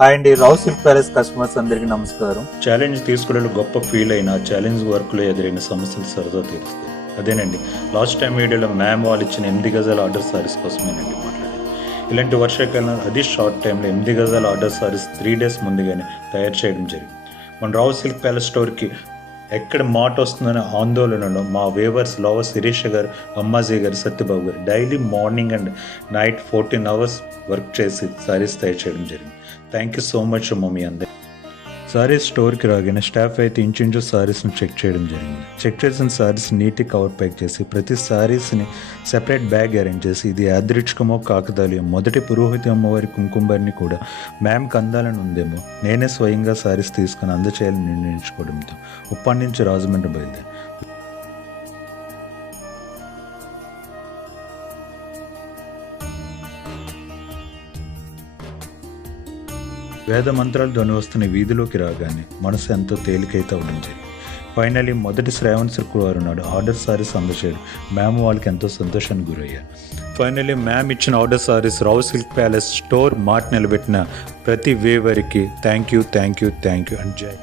Hi అండి, రావు silk palace customers అందరికీ నమస్కారం. ఛాలెంజ్ తీసుకునే గొప్ప ఫీల్ అయిన ఛాలెంజ్ వర్క్లో ఎదురైన సమస్యలు సరదా తీరుస్తాయి. అదేనండి, లాస్ట్ టైం వీడియోలో మ్యామ్ వాళ్ళు ఇచ్చిన 8 గజాల ఆర్డర్ సారీస్ కోసమేనండి మాట్లాడేది. ఇలాంటి వర్షాకాలం అది షార్ట్ టైంలో 8 గజాల ఆర్డర్ సారీస్ 3 days ముందుగానే తయారు చేయడం జరిగింది. మన రావు సిల్క్ ప్యాలెస్ స్టోర్కి ఎక్కడ మాట వస్తుందనే ఆందోళనలో మా వేవర్స్ లవ శిరీష గారు, అమ్మాజీ గారు, సత్యబాబు గారు daily morning and night 14 hours work చేసి సారీస్ తయారు చేయడం జరిగింది. Thank you so much mummy అందరి. సారీస్ స్టోర్కి రాగానే స్టాఫ్ అయితే ఇంచుంచు సారీస్ని చెక్ చేయడం జరిగింది. చెక్ చేసిన సారీస్ నీట్గా కవర్ ప్యాక్ చేసి ప్రతి సారీస్ని సెపరేట్ బ్యాగ్ అరేంజ్ చేసి ఇది యాదృచ్ఛికమో కాకతాళీయం మొదటి పురోహితి అమ్మవారి కుంకుమని కూడా మ్యామ్కి అందాలని ఉందేమో నేనే స్వయంగా సారీస్ తీసుకుని అందచేయాలని నిర్ణయించుకోవడంతో ఉప్పటి నుంచి రాజమండ్రి బయలుదేరి వేద మంత్రాలు ధ్వని వస్తున్న వీధిలోకి రాగానే మనసు ఎంతో తేలికైతే ఉండింది. ఫైనలీ మొదటి శ్రావణ శుక్రవారం నాడు ఆర్డర్ సారీస్ అందచేయడం మ్యామ్ వాళ్ళకి ఎంతో సంతోషానికి గురయ్యారు. ఫైనలీ మ్యామ్ ఇచ్చిన ఆర్డర్ సారీస్ రావు సిల్క్ ప్యాలెస్ స్టోర్ మార్ట్ నిలబెట్టిన ప్రతి వేవరికి థ్యాంక్ యూ అండ్ జై.